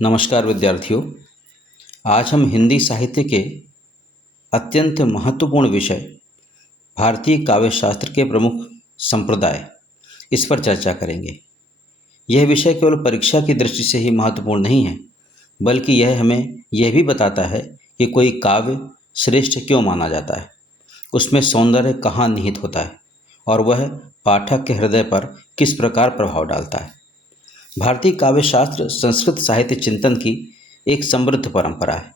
नमस्कार विद्यार्थियों। आज हम हिंदी साहित्य के अत्यंत महत्वपूर्ण विषय भारतीय काव्य शास्त्र के प्रमुख संप्रदाय इस पर चर्चा करेंगे। यह विषय केवल परीक्षा की दृष्टि से ही महत्वपूर्ण नहीं है, बल्कि यह हमें यह भी बताता है कि कोई काव्य श्रेष्ठ क्यों माना जाता है, उसमें सौंदर्य कहाँ निहित होता है और वह पाठक के हृदय पर किस प्रकार प्रभाव डालता है। भारतीय काव्य शास्त्र संस्कृत साहित्य चिंतन की एक समृद्ध परंपरा है,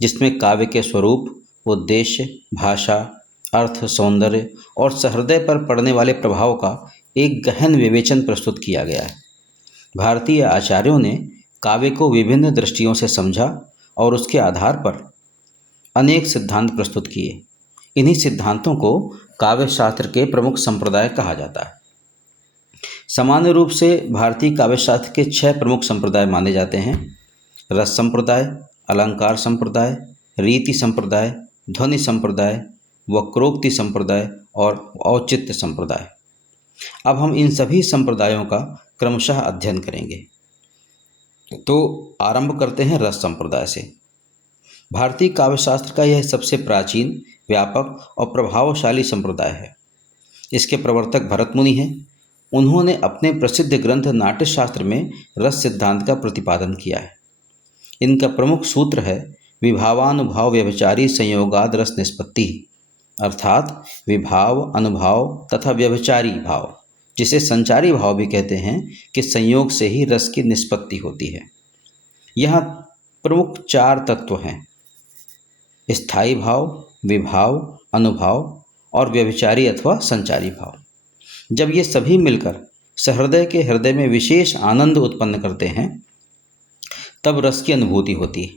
जिसमें काव्य के स्वरूप, उद्देश्य, भाषा, अर्थ, सौंदर्य और सहृदय पर पड़ने वाले प्रभाव का एक गहन विवेचन प्रस्तुत किया गया है। भारतीय आचार्यों ने काव्य को विभिन्न दृष्टियों से समझा और उसके आधार पर अनेक सिद्धांत प्रस्तुत किए। इन्हीं सिद्धांतों को काव्य शास्त्र के प्रमुख संप्रदाय कहा जाता है। सामान्य रूप से भारतीय काव्य शास्त्र के 6 प्रमुख संप्रदाय माने जाते हैं: रस संप्रदाय, अलंकार संप्रदाय, रीति संप्रदाय, ध्वनि संप्रदाय, वक्रोक्ति संप्रदाय और औचित्य संप्रदाय। अब हम इन सभी संप्रदायों का क्रमशः अध्ययन करेंगे। तो आरंभ करते हैं रस संप्रदाय से। भारतीय काव्य शास्त्र का यह सबसे प्राचीन, व्यापक और प्रभावशाली संप्रदाय है। इसके प्रवर्तक भरत मुनि हैं। उन्होंने अपने प्रसिद्ध ग्रंथ नाट्यशास्त्र में रस सिद्धांत का प्रतिपादन किया है। इनका प्रमुख सूत्र है विभावानुभाव व्यभिचारी संयोगाद रस निष्पत्ति, अर्थात विभाव, अनुभाव तथा व्यभिचारी भाव, जिसे संचारी भाव भी कहते हैं, कि संयोग से ही रस की निष्पत्ति होती है। यहाँ प्रमुख 4 तत्व हैं: स्थायी भाव, विभाव, अनुभाव और व्यभिचारी अथवा संचारी भाव। जब ये सभी मिलकर सहृदय के हृदय में विशेष आनंद उत्पन्न करते हैं, तब रस की अनुभूति होती है।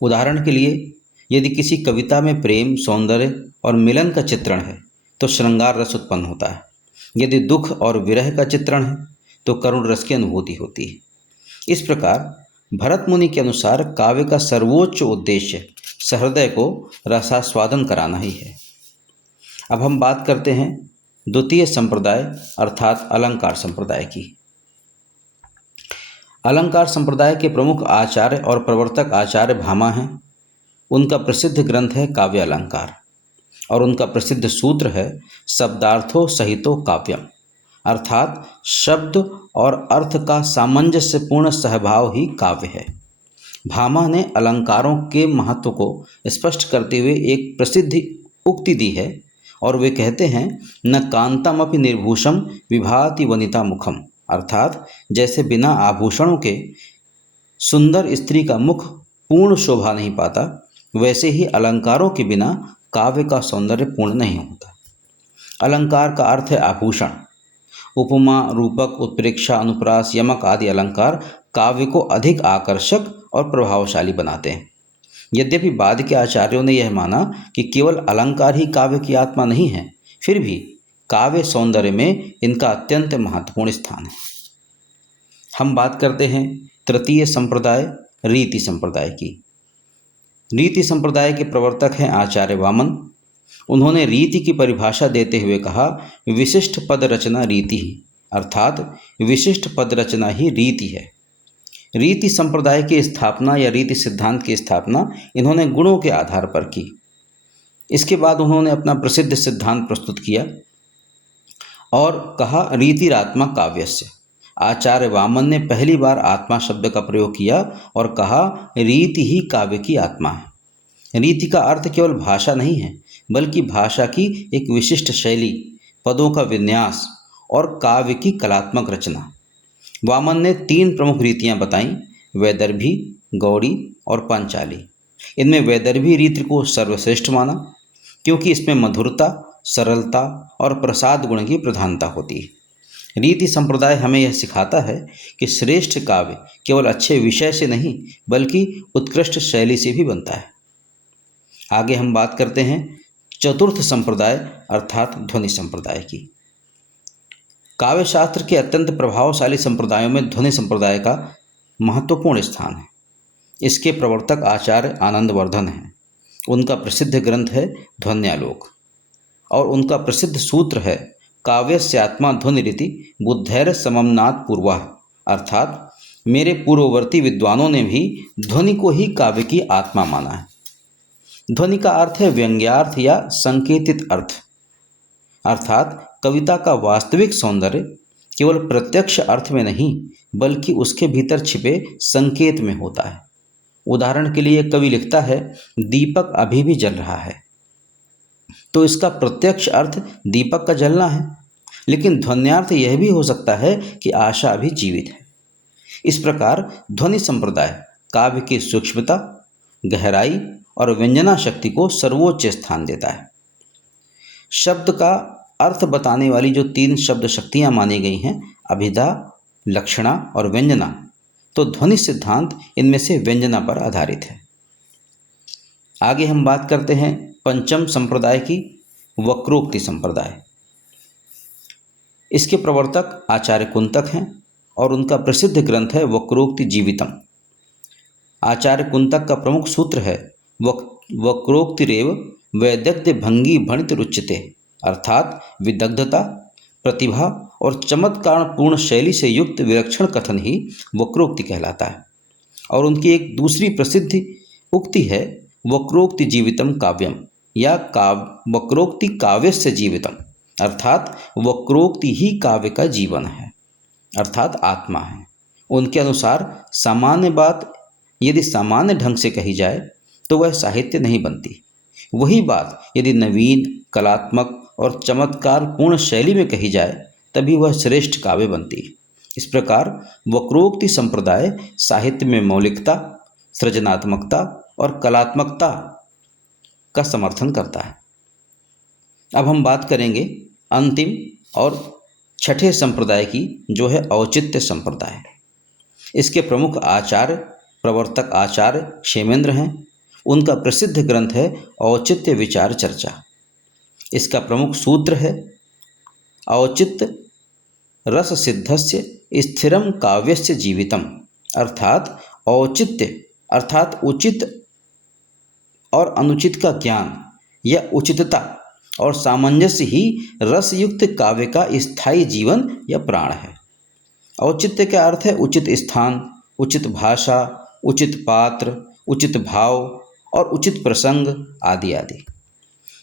उदाहरण के लिए, यदि किसी कविता में प्रेम, सौंदर्य और मिलन का चित्रण है तो श्रृंगार रस उत्पन्न होता है। यदि दुख और विरह का चित्रण है तो करुण रस की अनुभूति होती है। इस प्रकार भरत मुनि के अनुसार काव्य का सर्वोच्च उद्देश्य सहृदय को रसास्वादन कराना ही है। अब हम बात करते हैं द्वितीय संप्रदाय अर्थात अलंकार संप्रदाय की। अलंकार संप्रदाय के प्रमुख आचार्य और प्रवर्तक आचार्य भामा हैं। उनका प्रसिद्ध ग्रंथ है काव्य अलंकार और उनका प्रसिद्ध सूत्र है शब्दार्थो सहितो काव्यम, अर्थात शब्द और अर्थ का सामंजस्यपूर्ण सहभाव ही काव्य है। भामा ने अलंकारों के महत्व को स्पष्ट करते हुए एक प्रसिद्ध उक्ति दी है और वे कहते हैं, न कांतम अपि निर्भूषम विभाति वनिता मुखम, अर्थात जैसे बिना आभूषणों के सुंदर स्त्री का मुख पूर्ण शोभा नहीं पाता, वैसे ही अलंकारों के बिना काव्य का सौंदर्य पूर्ण नहीं होता। अलंकार का अर्थ है आभूषण। उपमा, रूपक, उत्प्रेक्षा, अनुप्रास, यमक आदि अलंकार काव्य को अधिक आकर्षक और प्रभावशाली बनाते हैं। यद्यपि बाद के आचार्यों ने यह माना कि केवल अलंकार ही काव्य की आत्मा नहीं है, फिर भी काव्य सौंदर्य में इनका अत्यंत महत्वपूर्ण स्थान है। हम बात करते हैं तृतीय संप्रदाय रीति संप्रदाय की। रीति संप्रदाय के प्रवर्तक हैं आचार्य वामन। उन्होंने रीति की परिभाषा देते हुए कहा, विशिष्ट पद रचना रीति ही, अर्थात विशिष्ट पद रचना ही रीति है। रीति संप्रदाय की स्थापना या रीति सिद्धांत की स्थापना इन्होंने गुणों के आधार पर की। इसके बाद उन्होंने अपना प्रसिद्ध सिद्धांत प्रस्तुत किया और कहा, रीतिरात्मा काव्यस्य। आचार्य वामन ने पहली बार आत्मा शब्द का प्रयोग किया और कहा, रीति ही काव्य की आत्मा है। रीति का अर्थ केवल भाषा नहीं है, बल्कि भाषा की एक विशिष्ट शैली, पदों का विन्यास और काव्य की कलात्मक रचना। वामन ने 3 प्रमुख रीतियां बताईं: वैदर्भी, गौड़ी और पांचाली। इनमें वैदर्भी रीति को सर्वश्रेष्ठ माना, क्योंकि इसमें मधुरता, सरलता और प्रसाद गुण की प्रधानता होती है। रीति संप्रदाय हमें यह सिखाता है कि श्रेष्ठ काव्य केवल अच्छे विषय से नहीं, बल्कि उत्कृष्ट शैली से भी बनता है। आगे हम बात करते हैं चतुर्थ संप्रदाय अर्थात ध्वनि संप्रदाय की। काव्य शास्त्र के अत्यंत प्रभावशाली संप्रदायों में ध्वनि संप्रदाय का महत्वपूर्ण स्थान है। इसके प्रवर्तक आचार्य आनंदवर्धन हैं। उनका प्रसिद्ध ग्रंथ है ध्वन्यालोक और उनका प्रसिद्ध सूत्र है काव्यस्यात्मा ध्वनिरिति बुद्धैर सममनात् पूर्वः, अर्थात मेरे पूर्ववर्ती विद्वानों ने भी ध्वनि को ही काव्य की आत्मा माना है। ध्वनि का अर्थ है व्यंग्यार्थ या संकेतित अर्थ, अर्थात कविता का वास्तविक सौंदर्य केवल प्रत्यक्ष अर्थ में नहीं बल्कि उसके भीतर छिपे संकेत में होता है। उदाहरण के लिए कवि लिखता है, दीपक अभी भी जल रहा है, तो इसका प्रत्यक्ष अर्थ दीपक का जलना है, लेकिन ध्वन्यार्थ यह भी हो सकता है कि आशा अभी जीवित है। इस प्रकार ध्वनि संप्रदाय काव्य की सूक्ष्मता, गहराई और व्यंजना शक्ति को सर्वोच्च स्थान देता है। शब्द का अर्थ बताने वाली जो 3 शब्द शक्तियाँ मानी गई हैं, अभिधा, लक्षणा और व्यंजना, तो ध्वनि सिद्धांत इनमें से व्यंजना पर आधारित है। आगे हम बात करते हैं पंचम संप्रदाय की, वक्रोक्ति संप्रदाय। इसके प्रवर्तक आचार्य कुंतक हैं और उनका प्रसिद्ध ग्रंथ है वक्रोक्ति जीवितम। आचार्य कुंतक का प्रमुख सूत्र है वक्रोक्तिरेव वैदग्ध्य भंगी भणित रुच्यते, अर्थात विदग्धता, प्रतिभा और चमत्कार पूर्ण शैली से युक्त विलक्षण कथन ही वक्रोक्ति कहलाता है। और उनकी एक दूसरी प्रसिद्ध उक्ति है वक्रोक्ति जीवितम काव्यम, या वक्रोक्ति काव्यस्य जीवितम, अर्थात वक्रोक्ति ही काव्य का जीवन है, अर्थात आत्मा है। उनके अनुसार सामान्य बात यदि सामान्य ढंग से कही जाए तो वह साहित्य नहीं बनती, वही बात यदि नवीन, कलात्मक और चमत्कार पूर्ण शैली में कही जाए तभी वह श्रेष्ठ काव्य बनती है। इस प्रकार वक्रोक्ति संप्रदाय साहित्य में मौलिकता, सृजनात्मकता और कलात्मकता का समर्थन करता है। अब हम बात करेंगे अंतिम और छठे संप्रदाय की, जो है औचित्य संप्रदाय। इसके प्रमुख प्रवर्तक आचार्य क्षेमेंद्र हैं। उनका प्रसिद्ध ग्रंथ है औचित्य विचार चर्चा। इसका प्रमुख सूत्र है औचित्य रस सिद्धस्य स्थिरम काव्यस्य जीवितम, अर्थात औचित्य अर्थात उचित और अनुचित का ज्ञान या उचितता और सामंजस्य ही रसयुक्त काव्य का स्थायी जीवन या प्राण है। औचित्य का अर्थ है उचित स्थान, उचित भाषा, उचित पात्र, उचित भाव और उचित प्रसंग आदि आदि।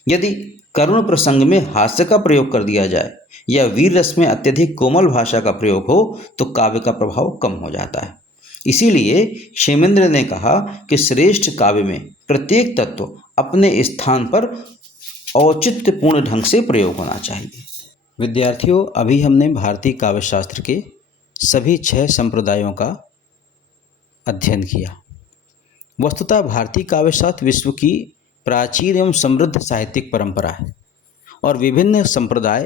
यदि करुण प्रसंग में हास्य का प्रयोग कर दिया जाए या वीर रस में अत्यधिक कोमल भाषा का प्रयोग हो तो काव्य का प्रभाव कम हो जाता है। इसीलिए क्षेमेंद्र ने कहा कि श्रेष्ठ काव्य में प्रत्येक तत्व अपने स्थान पर औचित्यपूर्ण ढंग से प्रयोग होना चाहिए। विद्यार्थियों, अभी हमने भारतीय काव्य शास्त्र के सभी 6 संप्रदायों का अध्ययन किया। वस्तुतः भारतीय काव्य शास्त्र विश्व की प्राचीन एवं समृद्ध साहित्यिक परंपरा है और विभिन्न संप्रदाय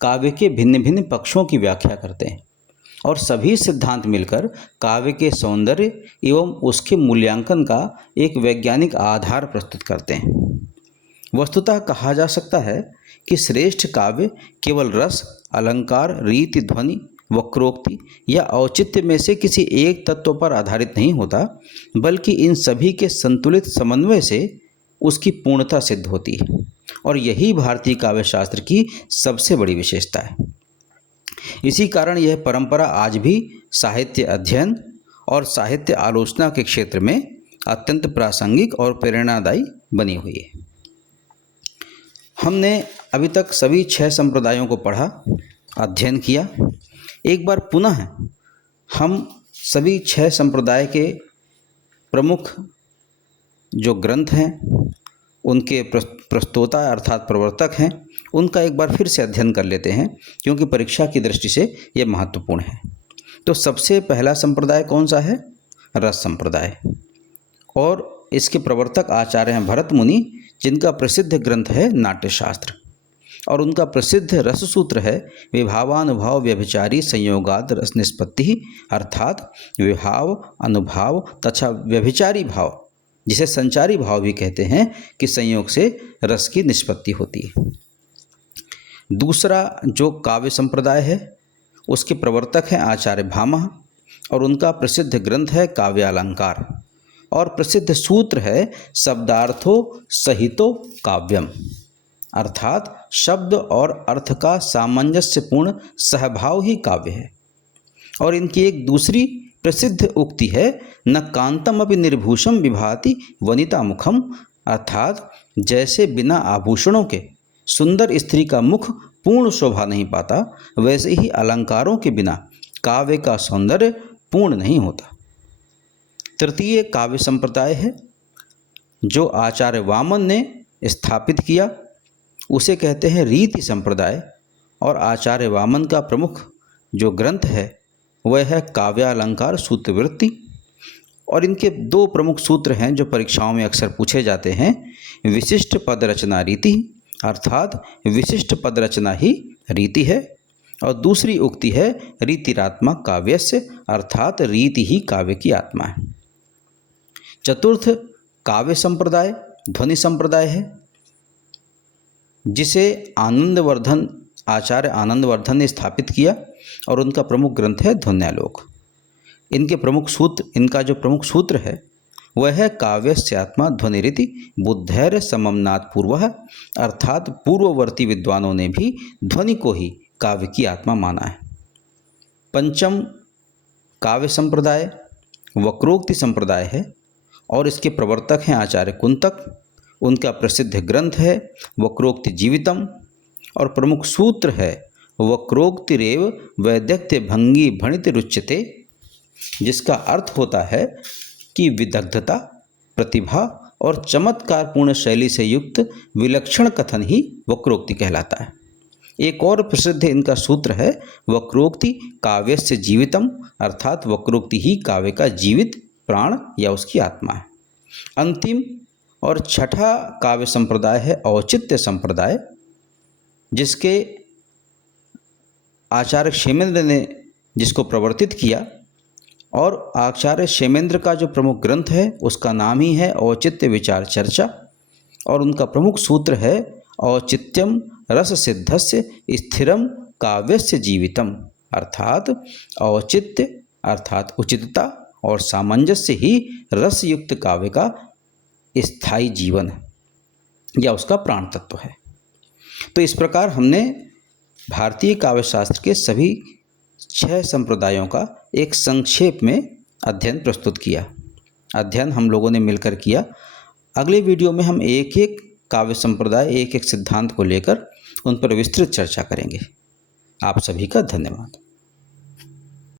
काव्य के भिन्न भिन्न पक्षों की व्याख्या करते हैं और सभी सिद्धांत मिलकर काव्य के सौंदर्य एवं उसके मूल्यांकन का एक वैज्ञानिक आधार प्रस्तुत करते हैं। वस्तुतः कहा जा सकता है कि श्रेष्ठ काव्य केवल रस, अलंकार, रीति, ध्वनि, वक्रोक्ति या औचित्य में से किसी एक तत्व पर आधारित नहीं होता, बल्कि इन सभी के संतुलित समन्वय से उसकी पूर्णता सिद्ध होती है और यही भारतीय काव्य शास्त्र की सबसे बड़ी विशेषता है। इसी कारण यह परंपरा आज भी साहित्य अध्ययन और साहित्य आलोचना के क्षेत्र में अत्यंत प्रासंगिक और प्रेरणादायी बनी हुई है। हमने अभी तक सभी 6 संप्रदायों को पढ़ा, अध्ययन किया। एक बार पुनः हम सभी 6 संप्रदाय के प्रमुख जो ग्रंथ हैं, उनके प्रस्तोता अर्थात प्रवर्तक हैं, उनका एक बार फिर से अध्ययन कर लेते हैं, क्योंकि परीक्षा की दृष्टि से ये महत्वपूर्ण है। तो सबसे पहला संप्रदाय कौन सा है? रस संप्रदाय। और इसके प्रवर्तक आचार्य हैं भरत मुनि, जिनका प्रसिद्ध ग्रंथ है नाट्यशास्त्र। और उनका प्रसिद्ध रस सूत्र है विभावानुभाव व्यभिचारी संयोगाद रस निष्पत्ति, अर्थात विभाव, अनुभाव तथा व्यभिचारी भाव, जिसे संचारी भाव भी कहते हैं, कि संयोग से रस की निष्पत्ति होती है। दूसरा जो काव्य संप्रदाय है उसके प्रवर्तक हैं आचार्य भामह और उनका प्रसिद्ध ग्रंथ है काव्यालंकार और प्रसिद्ध सूत्र है शब्दार्थो सहितो काव्यम, अर्थात शब्द और अर्थ का सामंजस्यपूर्ण सहभाव ही काव्य है। और इनकी एक दूसरी प्रसिद्ध उक्ति है, न कांतम अपि निर्भूषम विभाति वनिता मुखम, अर्थात जैसे बिना आभूषणों के सुंदर स्त्री का मुख पूर्ण शोभा नहीं पाता, वैसे ही अलंकारों के बिना काव्य का सौंदर्य पूर्ण नहीं होता। तृतीय काव्य संप्रदाय है जो आचार्य वामन ने स्थापित किया, उसे कहते हैं रीति संप्रदाय। और आचार्य वामन का प्रमुख जो ग्रंथ है वह है काव्यालंकार सूत्रवृत्ति। और इनके दो प्रमुख सूत्र हैं जो परीक्षाओं में अक्सर पूछे जाते हैं। विशिष्ट पद रचना रीति, अर्थात विशिष्ट पद रचना ही रीति है, और दूसरी उक्ति है रीतिरात्मा काव्यस्य, अर्थात रीति ही काव्य की आत्मा है। चतुर्थ काव्य संप्रदाय ध्वनि संप्रदाय है, जिसे आचार्य आनंदवर्धन ने स्थापित किया, और उनका प्रमुख ग्रंथ है ध्वन्यालोक। इनका जो प्रमुख सूत्र है वह है काव्यस्यात्मा ध्वनिरिति बुद्धैर सममनात् पूर्वः, अर्थात पूर्ववर्ती विद्वानों ने भी ध्वनि को ही काव्य की आत्मा माना है। पंचम काव्य संप्रदाय वक्रोक्ति संप्रदाय है, और इसके प्रवर्तक हैं आचार्य कुंतक। उनका प्रसिद्ध ग्रंथ है वक्रोक्ति जीवितम, और प्रमुख सूत्र है वक्रोक्तिरेव वैदग्ध्य भंगी भणित रुच्यते, जिसका अर्थ होता है कि विदग्धता, प्रतिभा और चमत्कारपूर्ण शैली से युक्त विलक्षण कथन ही वक्रोक्ति कहलाता है। एक और प्रसिद्ध इनका सूत्र है वक्रोक्ति काव्यस्य जीवितम, अर्थात वक्रोक्ति ही काव्य का जीवित प्राण या उसकी आत्मा है। अंतिम और छठा काव्य संप्रदाय है औचित्य संप्रदाय, जिसके आचार्य क्षेमेंद्र ने जिसको प्रवर्तित किया, और आचार्य क्षेमेंद्र का जो प्रमुख ग्रंथ है उसका नाम ही है औचित्य विचार चर्चा, और उनका प्रमुख सूत्र है औचित्यम रस सिद्धस्य स्थिरम काव्यस्य जीवितम, अर्थात औचित्य अर्थात उचितता और सामंजस्य ही रसयुक्त काव्य का स्थायी जीवन या उसका प्राण तत्व है। तो इस प्रकार हमने भारतीय काव्य शास्त्र के सभी 6 संप्रदायों का एक संक्षेप में अध्ययन प्रस्तुत किया। अध्ययन हम लोगों ने मिलकर किया। अगले वीडियो में हम एक एक काव्य संप्रदाय, एक एक सिद्धांत को लेकर उन पर विस्तृत चर्चा करेंगे। आप सभी का धन्यवाद।